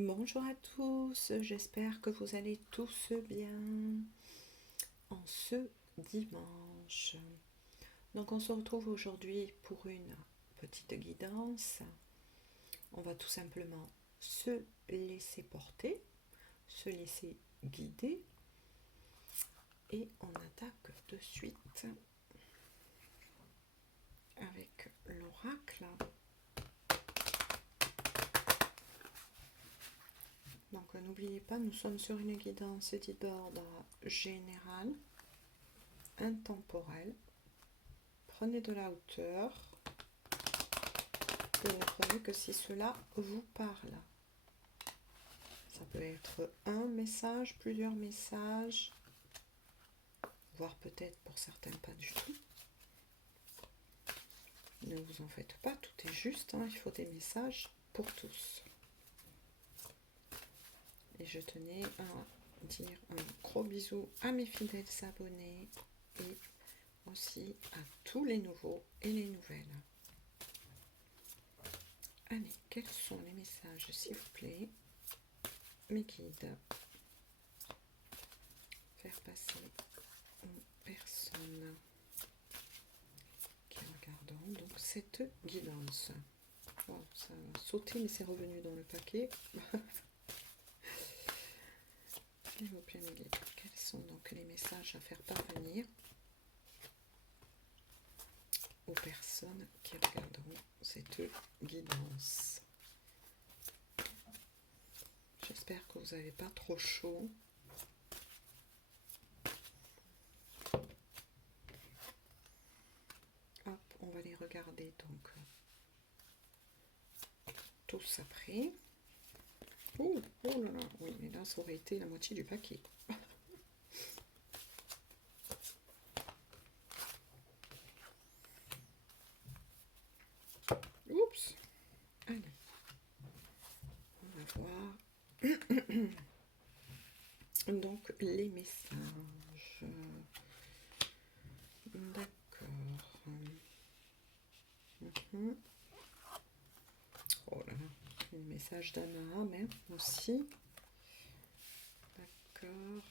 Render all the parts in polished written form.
Bonjour à tous, j'espère que vous allez tous bien en ce dimanche. Donc on se retrouve aujourd'hui pour une petite guidance. On va tout simplement se laisser porter, se laisser guider et on attaque de suite avec l'oracle. Donc n'oubliez pas, nous sommes sur une guidance dite d'ordre général, intemporel. Prenez de la hauteur et ne prenez que si cela vous parle. Ça peut être un message, plusieurs messages, voire peut-être pour certains pas du tout. Ne vous en faites pas, tout est juste, hein, il faut des messages pour tous. Et je tenais à dire un gros bisou à mes fidèles abonnés et aussi à tous les nouveaux et les nouvelles. Allez, quels sont les messages, s'il vous plaît, mes guides? Faire passer aux personnes qui regardent donc cette guidance. Oh, ça a sauté, mais c'est revenu dans le paquet. S'il vous plaît, mes guides, quels sont donc les messages à faire parvenir aux personnes qui regarderont cette guidance? J'espère que vous n'avez pas trop chaud. Hop, on va les regarder donc tous après. Oh, oh là là, oui, mais là ça aurait été la moitié du paquet. Oups. Allez, on va voir. Donc les messages. D'accord. Oh là là, le message d'Anna, mais aussi. D'accord.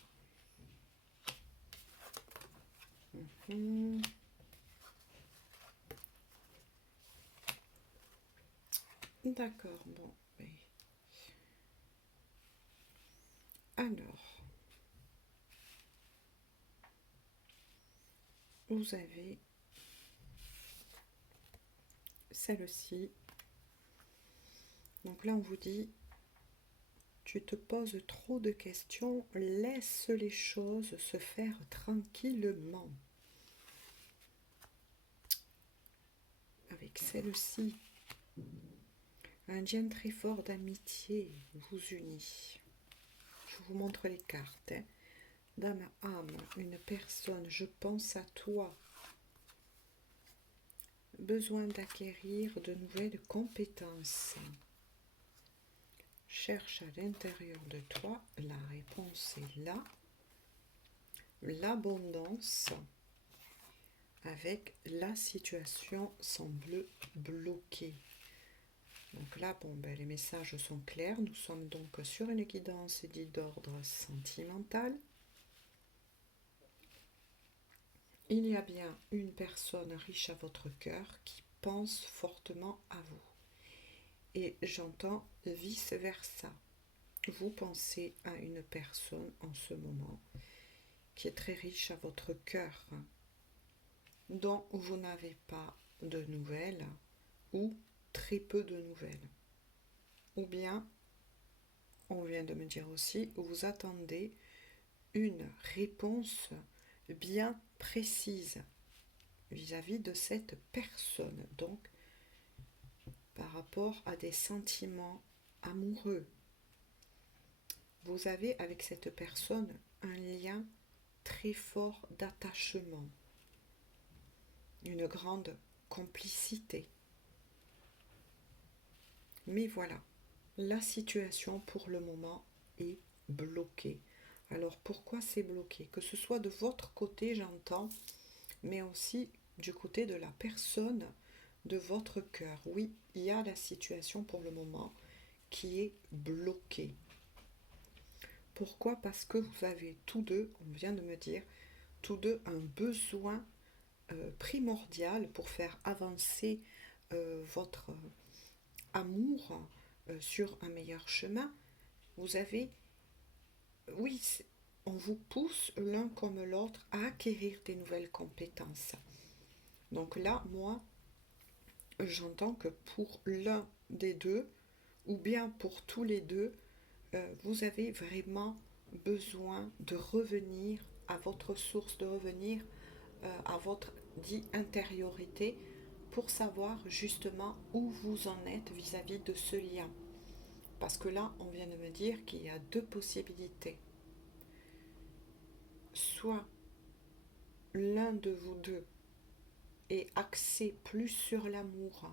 D'accord, bon. Oui. Alors, vous avez celle-ci. Donc là, on vous dit, tu te poses trop de questions, laisse les choses se faire tranquillement. Avec celle-ci, un lien très fort d'amitié vous unit. Je vous montre les cartes. Hein. Dame âme, une personne, je pense à toi. Besoin d'acquérir de nouvelles compétences. Cherche à l'intérieur de toi, la réponse est là. L'abondance, avec la situation semble bloquée. Donc là, bon, ben, les messages sont clairs. Nous sommes donc sur une guidance dite d'ordre sentimental. Il y a bien une personne riche à votre cœur qui pense fortement à vous. Et j'entends vice-versa. Vous pensez à une personne en ce moment qui est très riche à votre cœur, dont vous n'avez pas de nouvelles ou très peu de nouvelles. Ou bien, on vient de me dire aussi, vous attendez une réponse bien précise vis-à-vis de cette personne. Donc, par rapport à des sentiments amoureux. Vous avez avec cette personne un lien très fort d'attachement, une grande complicité. Mais voilà, la situation pour le moment est bloquée. Alors pourquoi c'est bloqué? Que ce soit de votre côté, j'entends, mais aussi du côté de la personne de votre cœur. Oui, il y a la situation pour le moment qui est bloqué. Pourquoi? Parce que vous avez tous deux, on vient de me dire, tous deux un besoin primordial pour faire avancer votre amour sur un meilleur chemin. Vous avez, oui, on vous pousse l'un comme l'autre à acquérir des nouvelles compétences. Donc là, moi, j'entends que pour l'un des deux, ou bien pour tous les deux, vous avez vraiment besoin de revenir à votre source, de revenir à votre dit intériorité pour savoir justement où vous en êtes vis-à-vis de ce lien. Parce que là, on vient de me dire qu'il y a deux possibilités. Soit l'un de vous deux est axé plus sur l'amour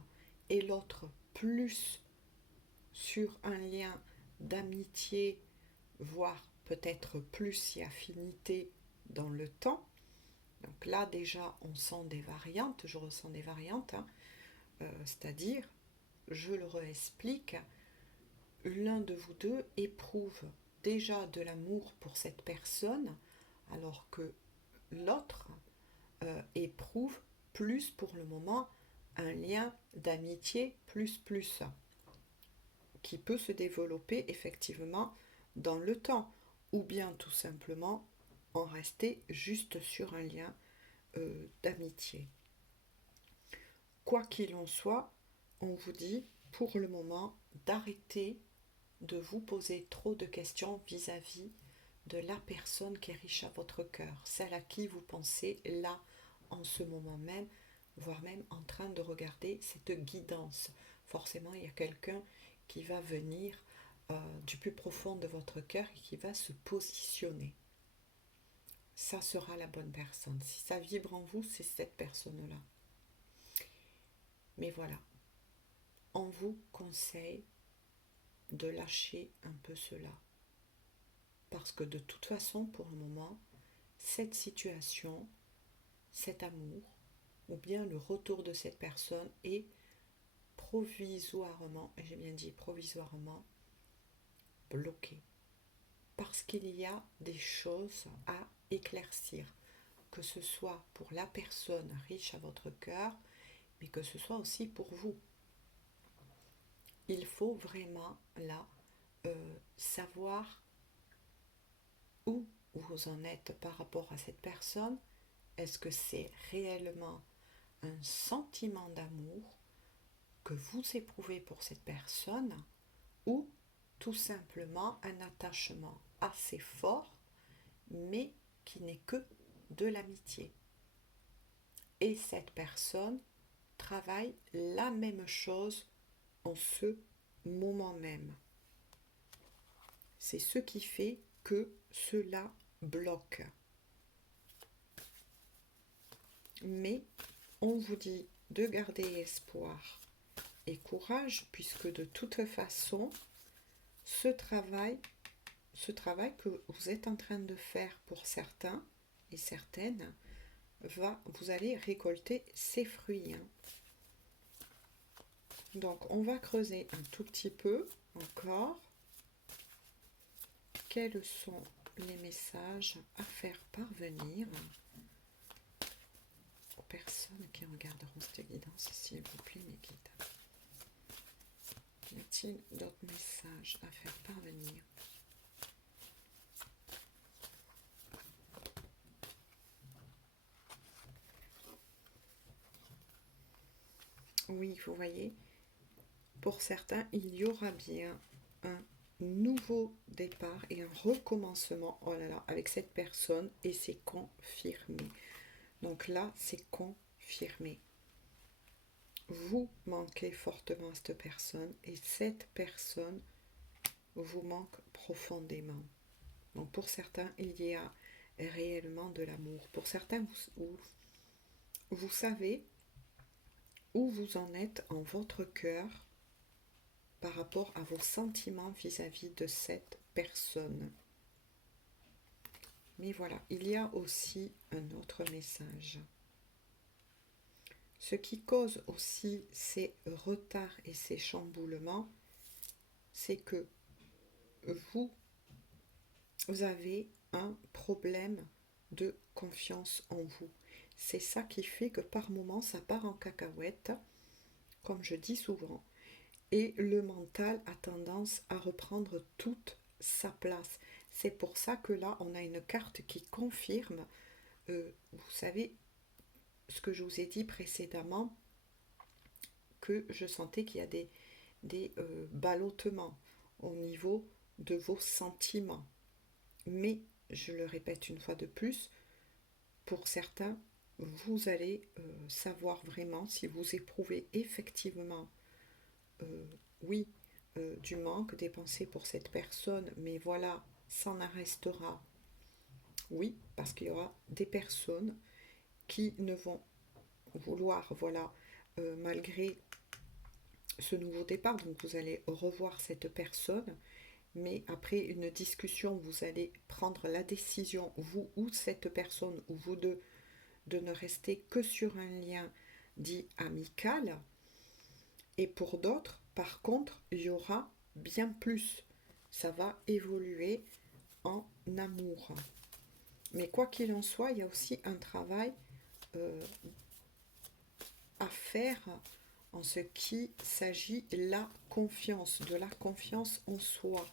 et l'autre plus sur un lien d'amitié, voire peut-être plus si affinité dans le temps. Donc là déjà on sent des variantes, je ressens des variantes, hein. C'est-à-dire, je le réexplique, l'un de vous deux éprouve déjà de l'amour pour cette personne, alors que l'autre éprouve plus pour le moment un lien d'amitié plus, qui peut se développer effectivement dans le temps, ou bien tout simplement en rester juste sur un lien d'amitié. Quoi qu'il en soit, on vous dit pour le moment d'arrêter de vous poser trop de questions vis-à-vis de la personne qui est riche à votre cœur, celle à qui vous pensez là, en ce moment même, voire même en train de regarder cette guidance. Forcément, il y a quelqu'un qui va venir du plus profond de votre cœur et qui va se positionner. Ça sera la bonne personne. Si ça vibre en vous, c'est cette personne-là. Mais voilà, on vous conseille de lâcher un peu cela. Parce que de toute façon, pour le moment, cette situation, cet amour, ou bien le retour de cette personne est provisoirement, et j'ai bien dit provisoirement, bloqué. Parce qu'il y a des choses à éclaircir, que ce soit pour la personne riche à votre cœur, mais que ce soit aussi pour vous. Il faut vraiment là savoir où vous en êtes par rapport à cette personne. Est-ce que c'est réellement un sentiment d'amour que vous éprouvez pour cette personne ou tout simplement un attachement assez fort mais qui n'est que de l'amitié. Et cette personne travaille la même chose en ce moment même. C'est ce qui fait que cela bloque. Mais on vous dit de garder espoir et courage, puisque de toute façon, ce travail que vous êtes en train de faire pour certains et certaines, vous allez récolter ses fruits. Donc, on va creuser un tout petit peu encore. Quels sont les messages à faire parvenir aux personnes qui regarderont cette guidance, s'il vous plaît, mes guides? Y a-t-il d'autres messages à faire parvenir? Oui, vous voyez, pour certains, il y aura bien un nouveau départ et un recommencement, oh là là, avec cette personne, et c'est confirmé. Donc là, c'est confirmé. Vous manquez fortement à cette personne et cette personne vous manque profondément. Donc pour certains, il y a réellement de l'amour. Pour certains, vous savez où vous en êtes en votre cœur par rapport à vos sentiments vis-à-vis de cette personne. Mais voilà, il y a aussi un autre message. Ce qui cause aussi ces retards et ces chamboulements, c'est que vous, vous avez un problème de confiance en vous. C'est ça qui fait que par moments, ça part en cacahuète, comme je dis souvent, et le mental a tendance à reprendre toute sa place. C'est pour ça que là, on a une carte qui confirme, vous savez, ce que je vous ai dit précédemment, que je sentais qu'il y a des ballottements au niveau de vos sentiments. Mais, je le répète une fois de plus, pour certains, vous allez savoir vraiment si vous éprouvez effectivement, oui, du manque, des pensées pour cette personne, mais voilà, ça en restera. Oui, parce qu'il y aura des personnes qui ne vont vouloir, voilà, malgré ce nouveau départ, donc vous allez revoir cette personne, mais après une discussion, vous allez prendre la décision, vous ou cette personne, ou vous deux, de ne rester que sur un lien dit amical. Et pour d'autres, par contre, il y aura bien plus. Ça va évoluer en amour. Mais quoi qu'il en soit, il y a aussi un travail euh, à faire en ce qui s'agit de la confiance en soi,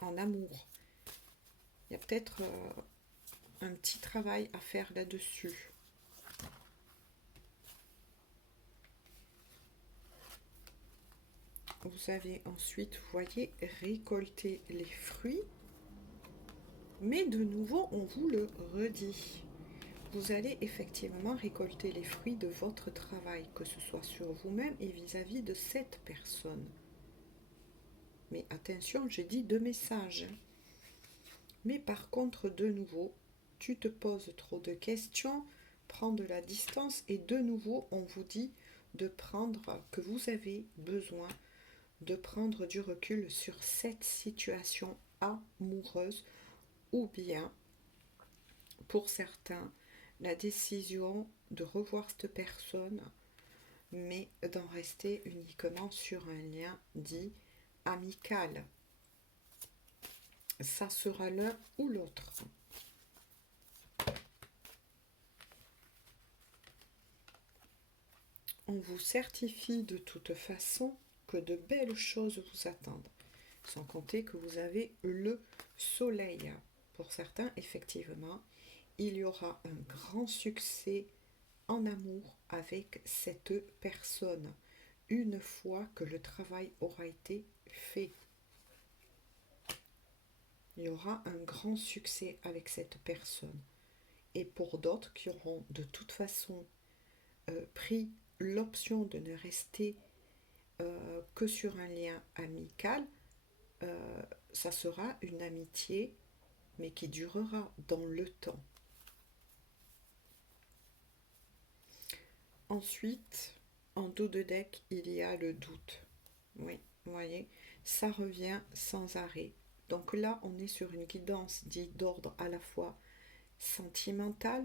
en amour. Il y a peut-être un petit travail à faire là-dessus. Vous avez ensuite, vous voyez, récolté les fruits. Mais de nouveau, on vous le redit. Vous allez effectivement récolter les fruits de votre travail, que ce soit sur vous-même et vis-à-vis de cette personne. Mais attention, j'ai dit deux messages. Mais par contre, de nouveau, tu te poses trop de questions, prends de la distance et de nouveau, on vous dit de prendre, que vous avez besoin de prendre du recul sur cette situation amoureuse ou bien, pour certains, la décision de revoir cette personne, mais d'en rester uniquement sur un lien dit amical. Ça sera l'un ou l'autre. On vous certifie de toute façon que de belles choses vous attendent. Sans compter que vous avez le soleil. Pour certains, effectivement, il y aura un grand succès en amour avec cette personne, une fois que le travail aura été fait. Il y aura un grand succès avec cette personne. Et pour d'autres qui auront de toute façon pris l'option de ne rester que sur un lien amical, ça sera une amitié, mais qui durera dans le temps. Ensuite, en dos de deck, il y a le doute. Oui, vous voyez, ça revient sans arrêt. Donc là, on est sur une guidance dite d'ordre à la fois sentimental,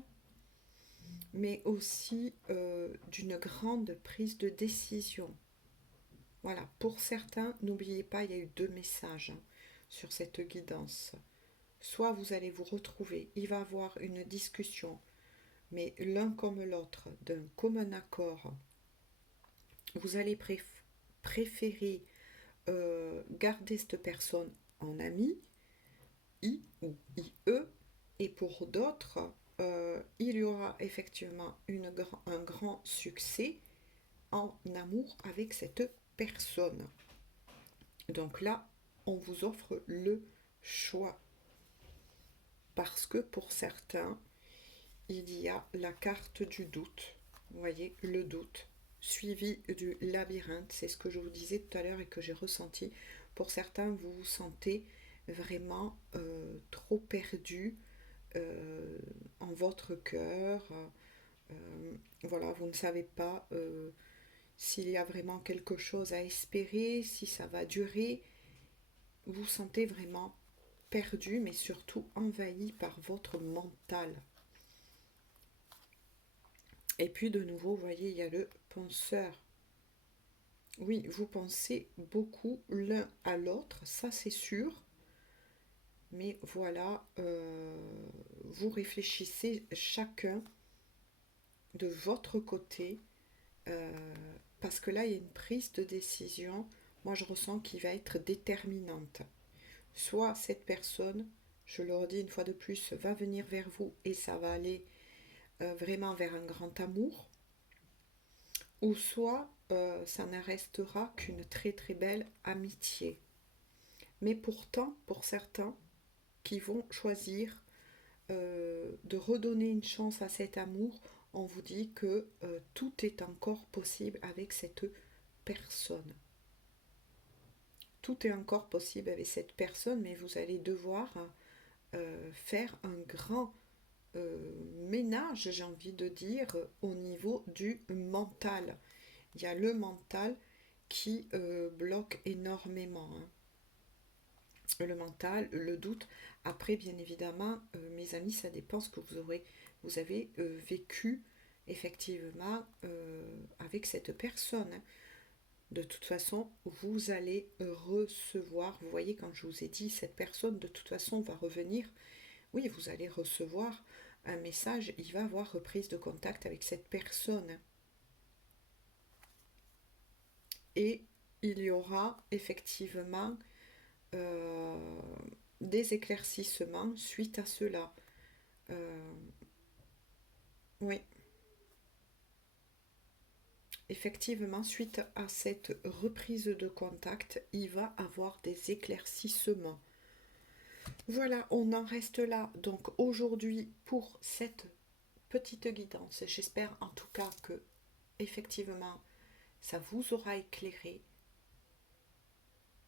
mais aussi d'une grande prise de décision. Voilà, pour certains, n'oubliez pas, il y a eu deux messages sur cette guidance. Soit vous allez vous retrouver, il va y avoir une discussion, mais l'un comme l'autre, d'un commun accord, vous allez préférer garder cette personne en ami, I ou IE, et pour d'autres, il y aura effectivement un grand succès en amour avec cette personne. Donc là, on vous offre le choix. Parce que pour certains, il y a la carte du doute. Vous voyez, le doute, suivi du labyrinthe. C'est ce que je vous disais tout à l'heure et que j'ai ressenti. Pour certains, vous vous sentez vraiment trop perdu en votre cœur. Voilà, vous ne savez pas s'il y a vraiment quelque chose à espérer, si ça va durer. Vous vous sentez vraiment perdu, mais surtout envahi par votre mental. Et puis de nouveau, vous voyez, il y a le penseur. Oui, vous pensez beaucoup l'un à l'autre, ça c'est sûr. Mais voilà, vous réfléchissez chacun de votre côté, euh, parce que là, il y a une prise de décision, moi je ressens qui va être déterminante. Soit cette personne, je le redis une fois de plus, va venir vers vous et ça va aller vraiment vers un grand amour, ou soit ça ne restera qu'une très très belle amitié. Mais pourtant, pour certains qui vont choisir de redonner une chance à cet amour, on vous dit que tout est encore possible avec cette personne. Tout est encore possible avec cette personne, mais vous allez devoir faire un grand ménage, j'ai envie de dire, au niveau du mental. Il y a le mental qui bloque énormément, hein. Le mental, le doute. Après, bien évidemment, mes amis, ça dépend ce que vous avez vécu effectivement avec cette personne, hein. De toute façon, vous allez recevoir, vous voyez, quand je vous ai dit, cette personne de toute façon va revenir, oui, vous allez recevoir un message, il va avoir reprise de contact avec cette personne, hein. Et il y aura effectivement euh, des éclaircissements suite à cela. Euh, oui, effectivement, suite à cette reprise de contact, il va avoir des éclaircissements. Voilà, on en reste là. Donc aujourd'hui pour cette petite guidance, j'espère en tout cas que effectivement ça vous aura éclairé.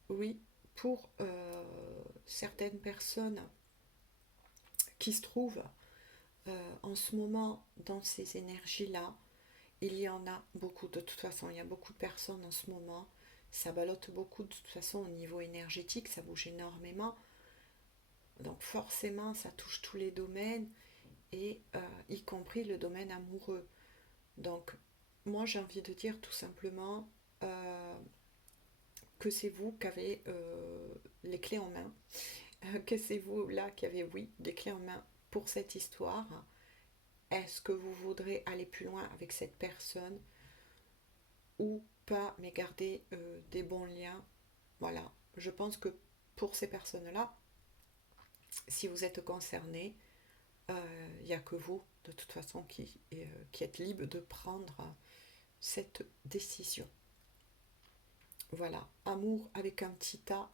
Oui, pour certaines personnes qui se trouvent en ce moment dans ces énergies-là, il y en a beaucoup de toute façon, il y a beaucoup de personnes en ce moment, ça ballotte beaucoup de toute façon au niveau énergétique, ça bouge énormément, donc forcément ça touche tous les domaines et y compris le domaine amoureux. Donc moi j'ai envie de dire tout simplement que c'est vous qui avez les clés en main, que c'est vous là qui avez oui des clés en main pour cette histoire. Est-ce que vous voudrez aller plus loin avec cette personne ou pas, mais garder des bons liens? Voilà, je pense que pour ces personnes-là, si vous êtes concerné, il n'y a que vous, de toute façon, qui êtes libre de prendre cette décision. Voilà, amour avec un petit A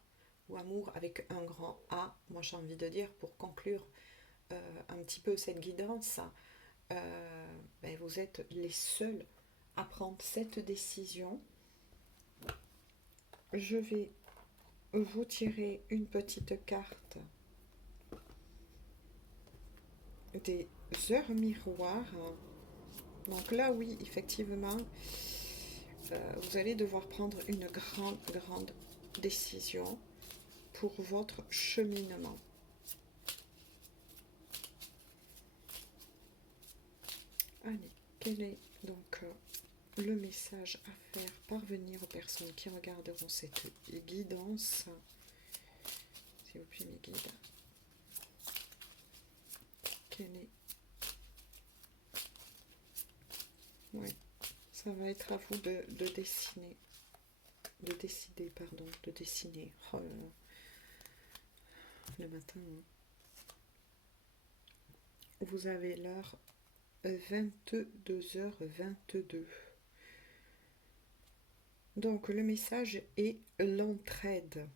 ou amour avec un grand A, moi j'ai envie de dire, pour conclure un petit peu cette guidance, ben, vous êtes les seuls à prendre cette décision. Je vais vous tirer une petite carte des heures miroirs. Donc là, oui, effectivement, vous allez devoir prendre une grande décision pour votre cheminement. Allez, quel est donc le message à faire parvenir aux personnes qui regarderont cette guidance? S'il vous plaît, mes guides. Quel est... Oui, ça va être à vous de dessiner. De décider, pardon, de dessiner. Oh là là. Le matin, hein. Vous avez l'heure 22h22. Donc le message est l'entraide.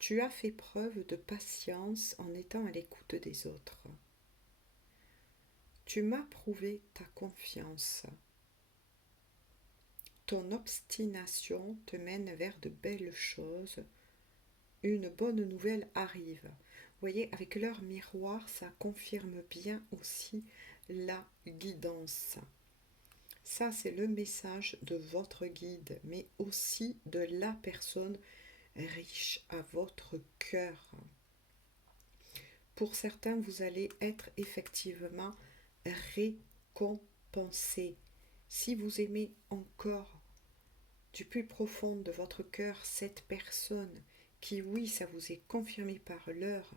Tu as fait preuve de patience en étant à l'écoute des autres. Tu m'as prouvé ta confiance. Ton obstination te mène vers de belles choses. Une bonne nouvelle arrive. Vous voyez, avec leur miroir, ça confirme bien aussi la guidance. Ça, c'est le message de votre guide, mais aussi de la personne riche à votre cœur. Pour certains, vous allez être effectivement récompensé. Si vous aimez encore du plus profond de votre cœur cette personne qui, oui, ça vous est confirmé par l'heure,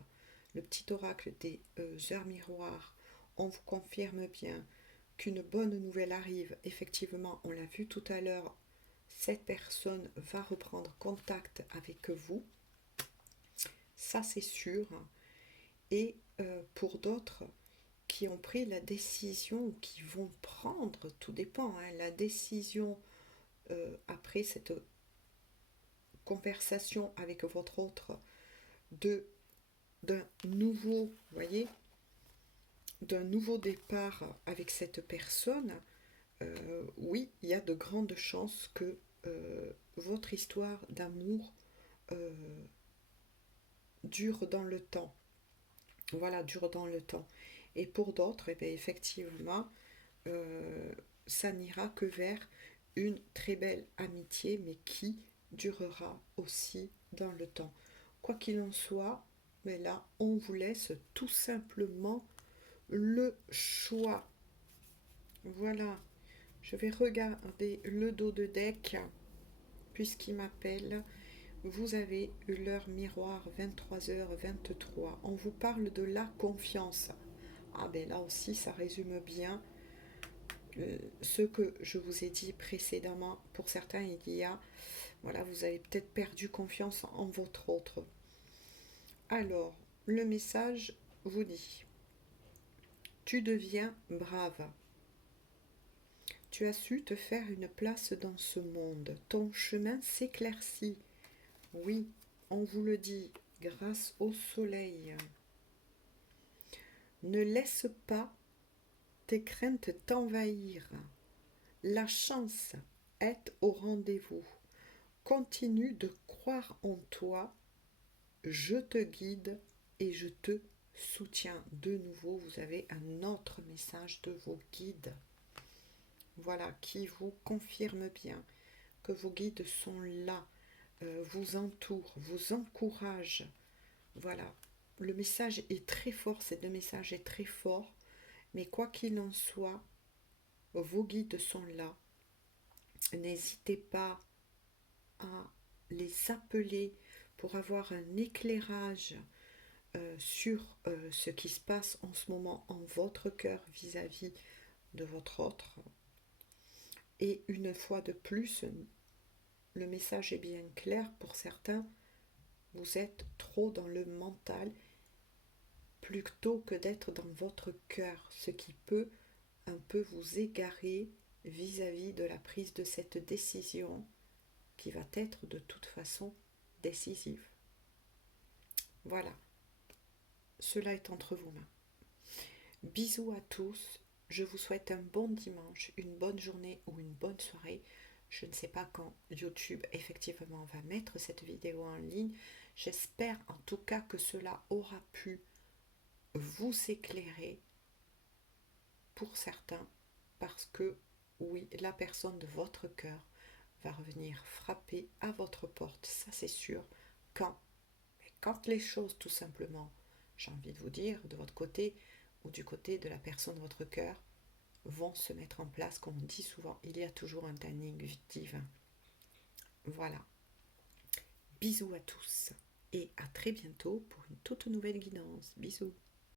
le petit oracle des heures miroirs, on vous confirme bien qu'une bonne nouvelle arrive. Effectivement, on l'a vu tout à l'heure, cette personne va reprendre contact avec vous. Ça, c'est sûr. Et pour d'autres qui ont pris la décision ou qui vont prendre, tout dépend, hein, la décision après cette conversation avec votre autre d'un nouveau, vous voyez, d'un nouveau départ avec cette personne, oui, il y a de grandes chances que votre histoire d'amour euh, dure dans le temps. Voilà, dure dans le temps. Et pour d'autres, eh bien, effectivement, ça n'ira que vers une très belle amitié, mais qui durera aussi dans le temps. Quoi qu'il en soit, mais là, on vous laisse tout simplement le choix. Voilà, je vais regarder le dos de deck, puisqu'il m'appelle. Vous avez l'heure miroir 23h23. On vous parle de la confiance. Ah ben là aussi, ça résume bien ce que je vous ai dit précédemment. Pour certains, il y a, voilà, vous avez peut-être perdu confiance en votre autre. Alors, le message vous dit, tu deviens brave. Tu as su te faire une place dans ce monde. Ton chemin s'éclaircit. Oui, on vous le dit, grâce au soleil. Ne laisse pas tes craintes t'envahir. La chance est au rendez-vous. Continue de croire en toi. Je te guide et je te soutiens. De nouveau, vous avez un autre message de vos guides. Voilà, qui vous confirme bien que vos guides sont là, vous entourent, vous encouragent. Voilà, le message est très fort, le message est très fort, mais quoi qu'il en soit, vos guides sont là. N'hésitez pas à les appeler pour avoir un éclairage sur ce qui se passe en ce moment en votre cœur vis-à-vis de votre autre. Et une fois de plus, le message est bien clair pour certains, vous êtes trop dans le mental plutôt que d'être dans votre cœur, ce qui peut un peu vous égarer vis-à-vis de la prise de cette décision qui va être de toute façon décisive. Voilà, cela est entre vos mains. Bisous à tous, je vous souhaite un bon dimanche, une bonne journée ou une bonne soirée. Je ne sais pas quand YouTube effectivement va mettre cette vidéo en ligne. J'espère en tout cas que cela aura pu vous éclairer pour certains, parce que oui, la personne de votre cœur va revenir frapper à votre porte, ça c'est sûr, quand les choses tout simplement, j'ai envie de vous dire, de votre côté ou du côté de la personne de votre cœur, vont se mettre en place, comme on dit souvent, il y a toujours un timing divin. Voilà. Bisous à tous et à très bientôt pour une toute nouvelle guidance. Bisous.